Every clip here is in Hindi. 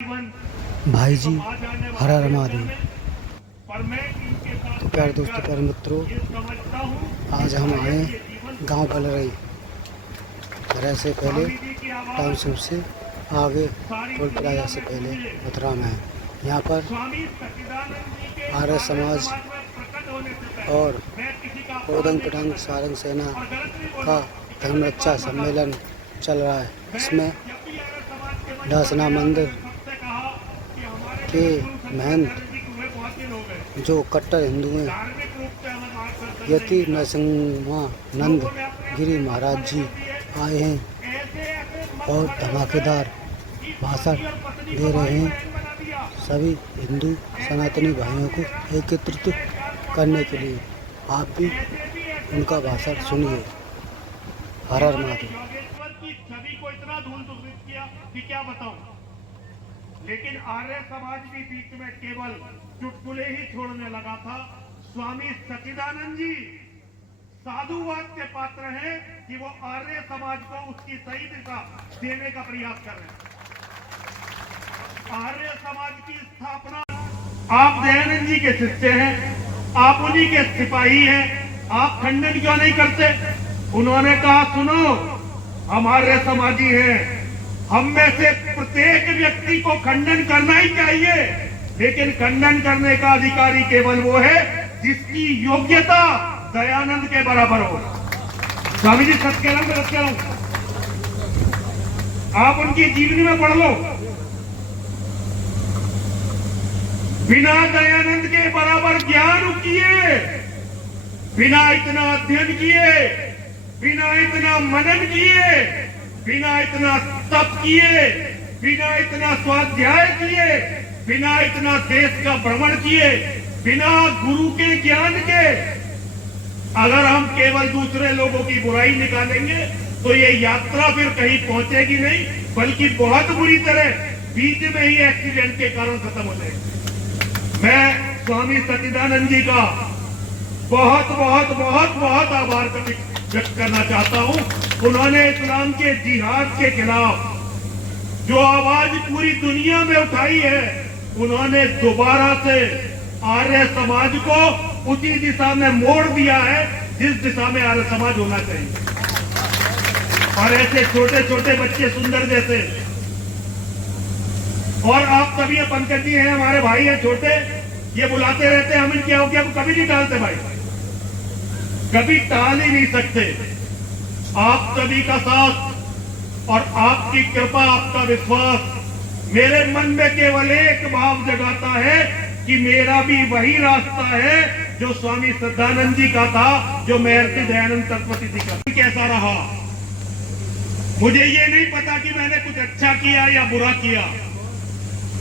भाई जी, हर हर महादेव। तो प्यारे दोस्तों, प्यारे मित्रों, आज हम आए गांव बलरई घर से पहले टाउनशिप से आगे टोल प्लाजा से पहले मथुरा में है। यहाँ पर आर्य समाज और ओदंग पटंग सारंग सेना का धर्म रक्षा सम्मेलन चल रहा है। इसमें दासना मंदिर के महंत जो कट्टर हिंदू हैं, यति नरसिम्हानंद गिरी महाराज जी आए हैं और धमाकेदार भाषण दे रहे हैं सभी हिंदू सनातनी भाइयों को एकत्रित करने के लिए। आप भी उनका भाषण सुनिए। हर हर महादेव। छवि को इतना धूल दूषित किया कि क्या बताऊं। लेकिन आर्य समाज भी बीच में केवल चुटकुले ही छोड़ने लगा था। स्वामी सच्चिदानंद जी साधुवाद के पात्र हैं कि वो आर्य समाज को उसकी सही दिशा देने का प्रयास कर रहे हैं। आर्य समाज की स्थापना, आप दयानंद जी के शिष्य हैं, आप उन्हीं के सिपाही हैं, आप खंडन क्यों नहीं करते? उन्होंने कहा, सुनो, हम आर्य समाजी हैं, हम में से प्रत्येक व्यक्ति को खंडन करना ही चाहिए, लेकिन खंडन करने का अधिकारी केवल वो है जिसकी योग्यता दयानंद के बराबर हो। स्वामी जी सच कह रहा हूं, आप उनकी जीवनी में पढ़ लो। बिना दयानंद के बराबर ज्ञान किए, बिना इतना अध्ययन किए, बिना इतना मनन किए, बिना इतना तप किए, बिना इतना स्वाध्याय किए, बिना इतना देश का भ्रमण किए, बिना गुरु के ज्ञान के अगर हम केवल दूसरे लोगों की बुराई निकालेंगे तो ये यात्रा फिर कहीं पहुंचेगी नहीं, बल्कि बहुत बुरी तरह बीच में ही एक्सीडेंट के कारण खत्म हो जाएगी। मैं स्वामी सच्चिदानंद जी का बहुत बहुत बहुत बहुत आभार व्यक्त करना चाहता हूं। उन्होंने इस्लाम के जिहाद के खिलाफ जो आवाज पूरी दुनिया में उठाई है, उन्होंने दोबारा से आर्य समाज को उसी दिशा में मोड़ दिया है जिस दिशा में आर्य समाज होना चाहिए। और ऐसे छोटे छोटे बच्चे सुंदर जैसे, और आप सभी पंकज जी हैं, हमारे भाई हैं छोटे, ये बुलाते रहते हैं, हम इनकी आज्ञा को कभी नहीं टालते भाई, कभी टाल ही नहीं सकते। आप सभी का साथ और आपकी कृपा, आपका विश्वास मेरे मन में केवल एक भाव जगाता है कि मेरा भी वही रास्ता है जो स्वामी सच्चिदानंद जी का था, जो महर्षि दयानंद सरस्वती जी का। कैसा रहा मुझे ये नहीं पता कि मैंने कुछ अच्छा किया या बुरा किया,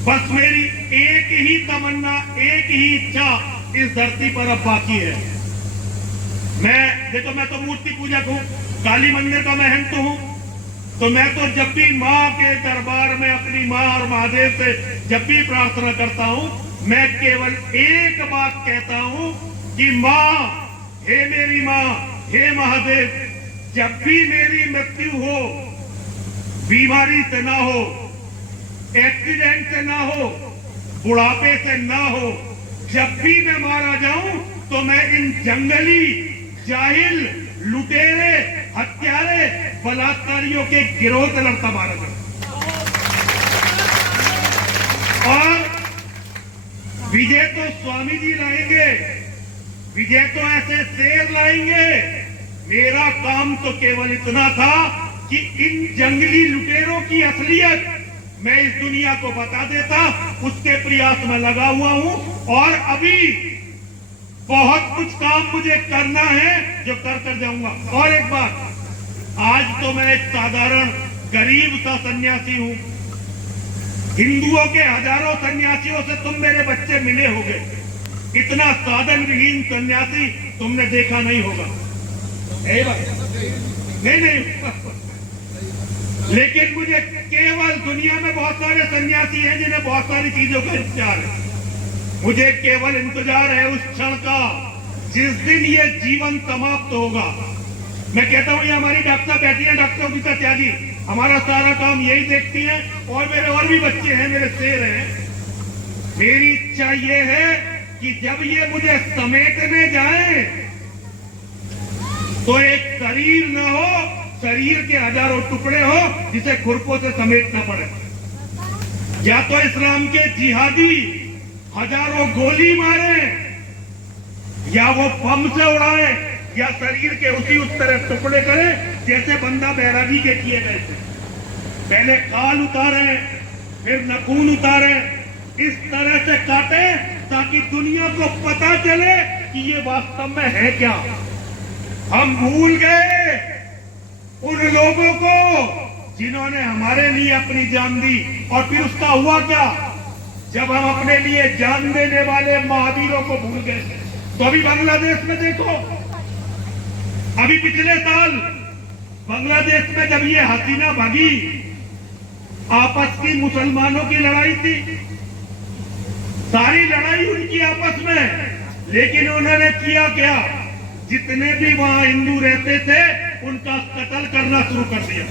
बस मेरी एक ही तमन्ना, एक ही इच्छा इस धरती पर अब बाकी है। मैं तो मूर्ति पूजक हूं, काली मंदिर का महंत हूं, तो मैं तो जब भी माँ के दरबार में अपनी माँ और महादेव से जब भी प्रार्थना करता हूं, मैं केवल एक बात कहता हूं कि माँ, हे मेरी माँ, हे महादेव, जब भी मेरी मृत्यु हो, बीमारी से ना हो, एक्सीडेंट से ना हो, बुढ़ापे से ना हो, जब भी मैं मारा जाऊं तो मैं इन जंगली जाहिल लुटेरे हत्यारे बलात्कारियों के गिरोह से लड़ता मारा जाऊं। और विजय तो स्वामी जी लाएंगे, विजय तो ऐसे शेर लाएंगे। मेरा काम तो केवल इतना था कि इन जंगली लुटेरों की असलियत मैं इस दुनिया को बता देता, उसके प्रयास में लगा हुआ हूं। और अभी बहुत कुछ काम मुझे करना है जो कर जाऊंगा। और एक बात, आज तो मैं एक साधारण गरीब सा सन्यासी हूं, हिंदुओं के हजारों सन्यासियों से तुम मेरे बच्चे मिले होंगे, इतना साधन विहीन सन्यासी तुमने देखा नहीं होगा। नहीं लेकिन मुझे केवल, दुनिया में बहुत सारे सन्यासी हैं जिन्हें बहुत सारी चीजों का इंतजार है, मुझे केवल इंतजार है उस क्षण का जिस दिन ये जीवन समाप्त होगा। मैं कहता हूं, ये हमारी डॉक्टर बैठी है, डॉक्टर गीता त्यागी, हमारा सारा काम यही देखती हैं। और मेरे और भी बच्चे हैं, मेरे शेर हैं। मेरी इच्छा ये है कि जब ये मुझे समेटने जाए तो एक शरीर न हो, शरीर के हजारों टुकड़े हो जिसे खुरपों से समेटना पड़े। या तो इस्लाम के जिहादी हजारों गोली मारे, या वो बम से उड़ाए, या शरीर के उस तरह टुकड़े करे जैसे बंदा बैरागी के किए गए थे। पहले खाल उतारे, फिर नखून उतारे, इस तरह से काटे ताकि दुनिया को पता चले कि ये वास्तव में है क्या। हम भूल गए उन लोगों को जिन्होंने हमारे लिए अपनी जान दी। और फिर उसका हुआ क्या? जब हम अपने लिए जान देने वाले महावीरों को भूल गए। तो अभी बांग्लादेश में देखो, अभी पिछले साल बांग्लादेश में जब ये हसीना भागी, आपस की मुसलमानों की लड़ाई थी, सारी लड़ाई उनकी आपस में। लेकिन उन्होंने किया क्या? जितने भी वहां हिंदू रहते थे उनका कत्ल करना शुरू कर दिया।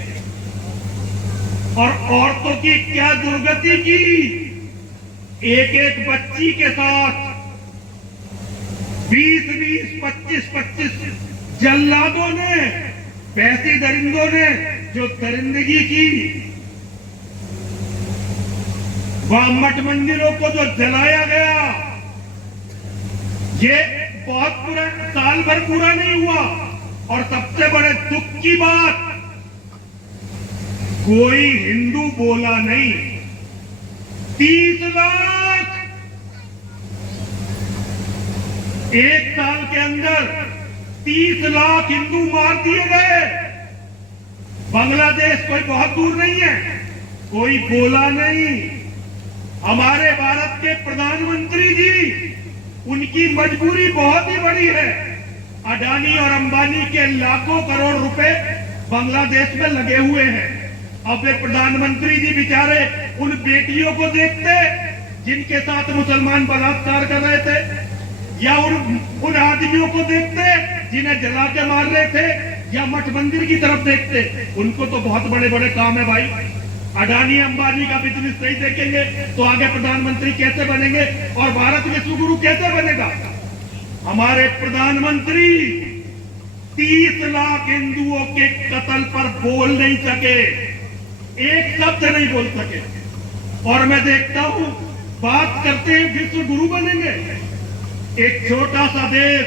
और औरतों की क्या दुर्गति की, एक एक बच्ची के साथ 20-20, 25-25 जल्लादों ने, पैसी दरिंदों ने जो दरिंदगी की, वहां मठ मंदिरों को जो जलाया गया, ये बहुत पूरा साल भर पूरा नहीं हुआ। और सबसे बड़े दुख की बात, कोई हिंदू बोला नहीं। 30 लाख एक साल के अंदर 30 लाख हिंदू मार दिए गए। बांग्लादेश कोई बहुत दूर नहीं है, कोई बोला नहीं। हमारे भारत के प्रधानमंत्री जी, उनकी मजबूरी बहुत ही बड़ी है। अडानी और अंबानी के लाखों करोड़ रुपए बांग्लादेश में लगे हुए हैं। अब वे प्रधानमंत्री जी बेचारे उन बेटियों को देखते जिनके साथ मुसलमान बलात्कार कर रहे थे, या उन आदमियों को देखते जिन्हें जला के मार रहे थे, या मठ मंदिर की तरफ देखते। उनको तो बहुत बड़े बड़े काम है भाई। अडानी अंबानी का बिजनेस नहीं देखेंगे तो आगे प्रधानमंत्री कैसे बनेंगे और भारत विश्व गुरु कैसे बनेगा? हमारे प्रधानमंत्री 30 लाख हिंदुओं के कत्ल पर बोल नहीं सके, एक शब्द नहीं बोल सके। और मैं देखता हूं बात करते हैं विश्व गुरु बनेंगे। एक छोटा सा देश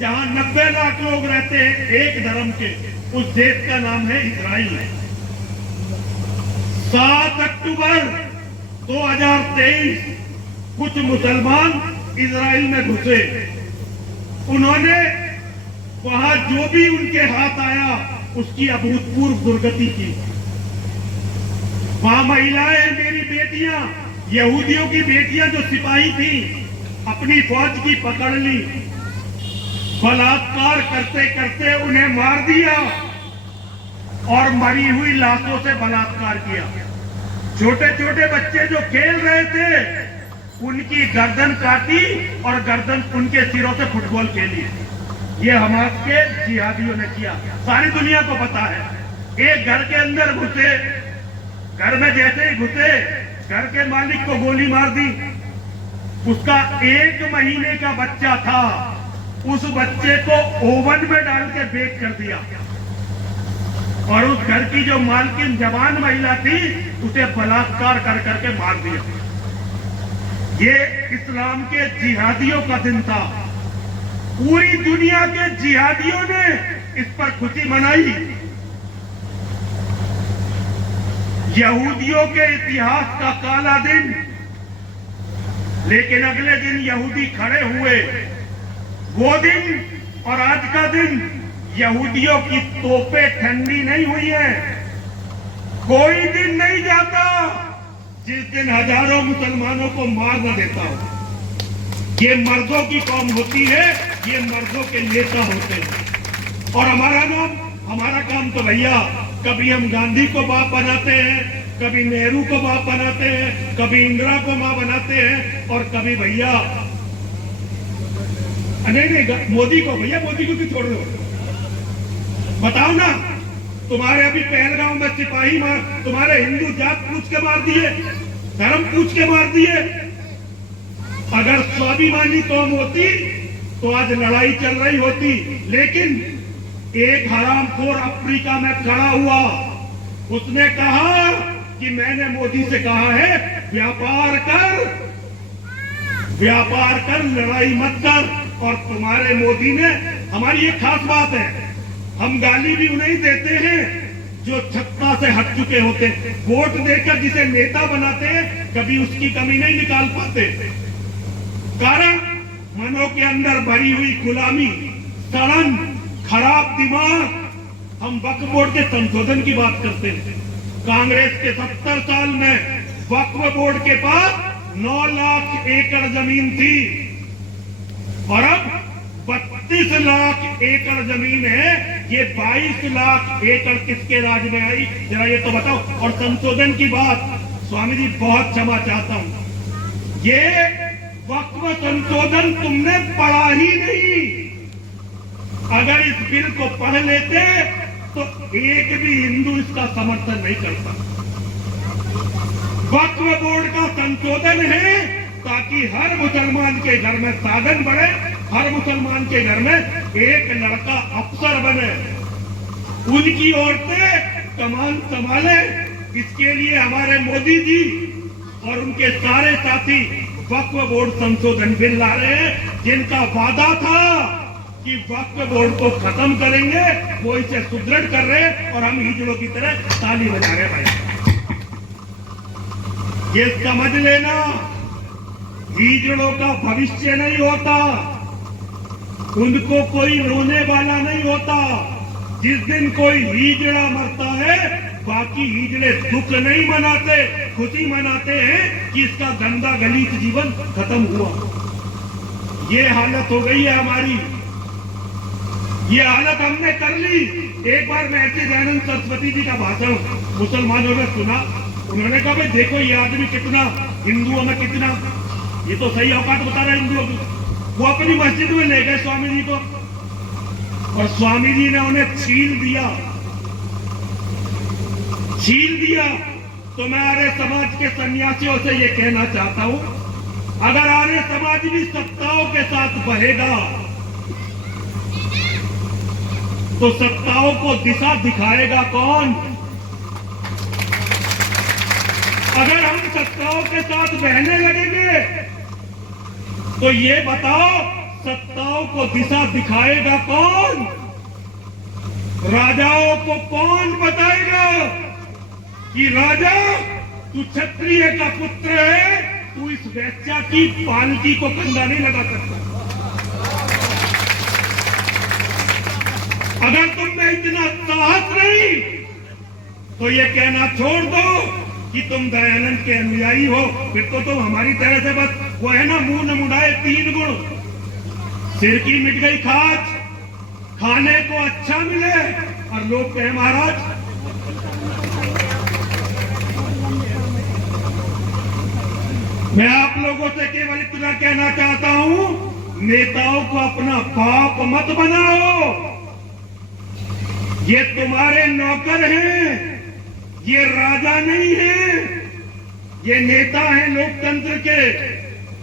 जहां 90 लाख लोग रहते हैं एक धर्म के, उस देश का नाम है इजराइल। 7 अक्टूबर 2023 कुछ मुसलमान इजराइल में घुसे। उन्होंने वहां जो भी उनके हाथ आया उसकी अभूतपूर्व दुर्गति की। वहां महिलाएं, मेरी बेटियां, यहूदियों की बेटियां जो सिपाही थी, अपनी फौज की पकड़ ली, बलात्कार करते करते उन्हें मार दिया और मरी हुई लाशों से बलात्कार किया। छोटे छोटे बच्चे जो खेल रहे थे उनकी गर्दन काटी और गर्दन उनके सिरों से फुटबॉल खेली। ये हमास के जिहादियों ने किया, सारी दुनिया को पता है। एक घर के अंदर घुसे, घर में जैसे ही घुसे घर के मालिक को गोली मार दी। उसका 1 महीने का बच्चा था, उस बच्चे को ओवन में डाल के बेक कर दिया। और उस घर की जो मालकिन जवान महिला थी उसे बलात्कार कर करके मार दिया। ये इस्लाम के जिहादियों का दिन था। पूरी दुनिया के जिहादियों ने इस पर खुशी मनाई। यहूदियों के इतिहास का काला दिन। लेकिन अगले दिन यहूदी खड़े हुए। वो दिन और आज का दिन, यहूदियों की तोपें ठंडी नहीं हुई है। कोई दिन नहीं जाता जिस दिन हजारों मुसलमानों को मार न देता हो। ये मर्दों की कौम होती है, ये मर्दों के नेता होते हैं। और हमारा काम तो भैया, कभी हम गांधी को बाप बनाते हैं, कभी नेहरू को बाप बनाते हैं, कभी इंदिरा को मां बनाते हैं, और कभी भैया नहीं मोदी को, भैया मोदी को भी छोड़ दो। बताओ ना, तुम्हारे अभी पहलगांव में सिपाही मार, तुम्हारे हिंदू जात पूछ के मार दिए, धर्म पूछ के मार दिए। अगर स्वाभिमानी कौम होती तो आज लड़ाई चल रही होती। लेकिन एक हरामखोर अफ्रीका में खड़ा हुआ, उसने कहा कि मैंने मोदी से कहा है व्यापार कर, लड़ाई मत कर। और तुम्हारे मोदी ने, हमारी एक खास बात है, हम गाली भी उन्हें देते हैं जो सत्ता से हट चुके होते। वोट देकर जिसे नेता बनाते हैं कभी उसकी कमी नहीं निकाल पाते। कारण मनों के अंदर भरी हुई गुलामी, सड़न, खराब दिमाग। हम वक्फ बोर्ड के संशोधन की बात करते हैं। कांग्रेस के 70 साल में वक्फ बोर्ड के पास 9 लाख एकड़ जमीन थी और अब 32 लाख एकड़ जमीन है। ये 22 लाख एकड़ किसके राज में आई, जरा ये तो बताओ। और संशोधन की बात, स्वामी जी बहुत क्षमा चाहता हूं, ये वक्फ संशोधन तुमने पढ़ा ही नहीं। अगर इस बिल को पढ़ लेते तो एक भी हिंदू इसका समर्थन नहीं करता। वक्फ बोर्ड का संशोधन है ताकि हर मुसलमान के घर में साधन बढ़े, हर मुसलमान के घर में एक लड़का अफसर बने, उनकी औरतें कमान संभाले। इसके लिए हमारे मोदी जी और उनके सारे साथी वक्फ बोर्ड संशोधन बिल ला रहे हैं, जिनका वादा था कि वक्फ बोर्ड को खत्म करेंगे, वो इसे सुदृढ़ कर रहे हैं और हम हिजड़ों की तरह ताली बजा रहे हैं। भाई ये समझ लेना, हिजड़ों का भविष्य नहीं होता, उनको कोई रोने वाला नहीं होता। जिस दिन कोई हिजड़ा मरता है बाकी हिजड़े दुख नहीं मनाते, खुशी मनाते हैं कि इसका गंदा गलीच जीवन खत्म हुआ। ये हालत हो गई है हमारी, ये हालत हमने कर ली। एक बार मैं ऐसे दयानंद सरस्वती जी का भाषण मुसलमानों ने सुना, उन्होंने कहा भाई देखो ये आदमी कितना हिंदुओं में कितना, ये तो सही औकात बता रहा है हिंदुओं की। वो अपनी मस्जिद में ले गए स्वामी जी को और स्वामी जी ने उन्हें छील दिया। तो मैं आर्य समाज के सन्यासियों से ये कहना चाहता हूं, अगर आर्य समाज भी सत्ताओं के साथ बहेगा तो सत्ताओं को दिशा दिखाएगा कौन? अगर हम सत्ताओं के साथ बहने लगेंगे तो ये बताओ सत्ताओं को दिशा दिखाएगा कौन? राजाओं को कौन बताएगा कि राजा तू क्षत्रिय का पुत्र है, तू इस वेश्या की पालकी को कंधा नहीं लगा सकता। अगर तुम में इतना साहस नहीं तो ये कहना छोड़ दो कि तुम दयानंद के अनुयायी हो। फिर तो तुम हमारी तरह से बस वो है ना, मुंह न मुड़ाए 3 गुण, सिर की मिट गई खाज, खाने को अच्छा मिले और लोग कहे महाराज। मैं आप लोगों से केवल इतना कहना चाहता हूं, नेताओं को अपना बाप मत बनाओ। ये तुम्हारे नौकर हैं, ये राजा नहीं है, ये नेता हैं लोकतंत्र के।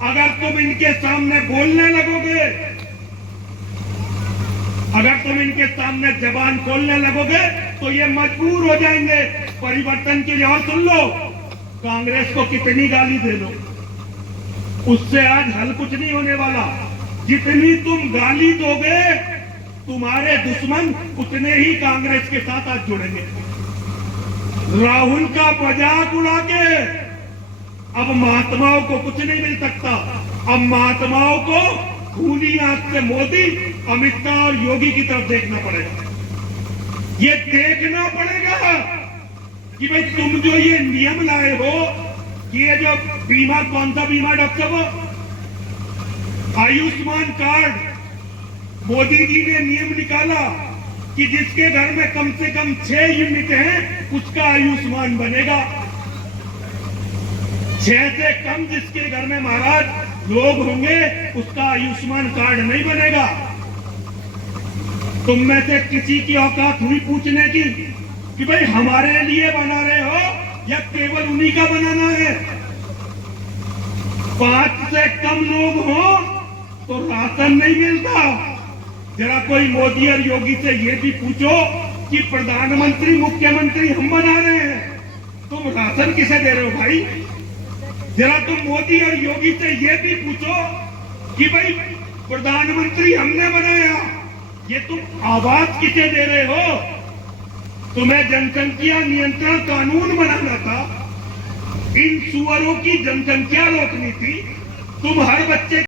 अगर तुम इनके सामने बोलने लगोगे, अगर तुम इनके सामने जबान खोलने लगोगे तो ये मजबूर हो जाएंगे परिवर्तन के लिए। और सुन लो, कांग्रेस को कितनी गाली दे लो, उससे आज हल कुछ नहीं होने वाला। जितनी तुम गाली दोगे तुम्हारे दुश्मन उतने ही कांग्रेस के साथ आज जुड़ेंगे। राहुल का मजाक उड़ा के अब महात्माओं को कुछ नहीं मिल सकता। अब महात्माओं को खूनी आंख से मोदी, अमित शाह और योगी की तरफ देखना पड़ेगा। ये देखना पड़ेगा कि भाई तुम जो ये नियम लाए हो, ये जो बीमा, कौन सा बीमा डॉक्टर, वो आयुष्मान कार्ड, मोदी जी ने नियम निकाला कि जिसके घर में कम से कम 6 यूनिट हैं उसका आयुष्मान बनेगा। 6 से कम जिसके घर में महाराज लोग होंगे उसका आयुष्मान कार्ड नहीं बनेगा। तुम में से किसी की औकात हुई पूछने की कि भाई हमारे लिए बना रहे हो या केवल उन्हीं का बनाना है। 5 से कम लोग हो तो राशन नहीं मिलता। जरा कोई मोदी और योगी से ये भी पूछो कि प्रधानमंत्री मुख्यमंत्री हम बना रहे हैं, तुम राशन किसे दे रहे हो भाई? जरा तुम मोदी और योगी से ये भी पूछो कि भाई प्रधानमंत्री हमने बनाया, ये तुम आवाज किसे दे रहे हो? तुम्हें जनसंख्या नियंत्रण कानून बनाना था, इन सुअरों की जनसंख्या रोकनी थी। तुम हर बच्चे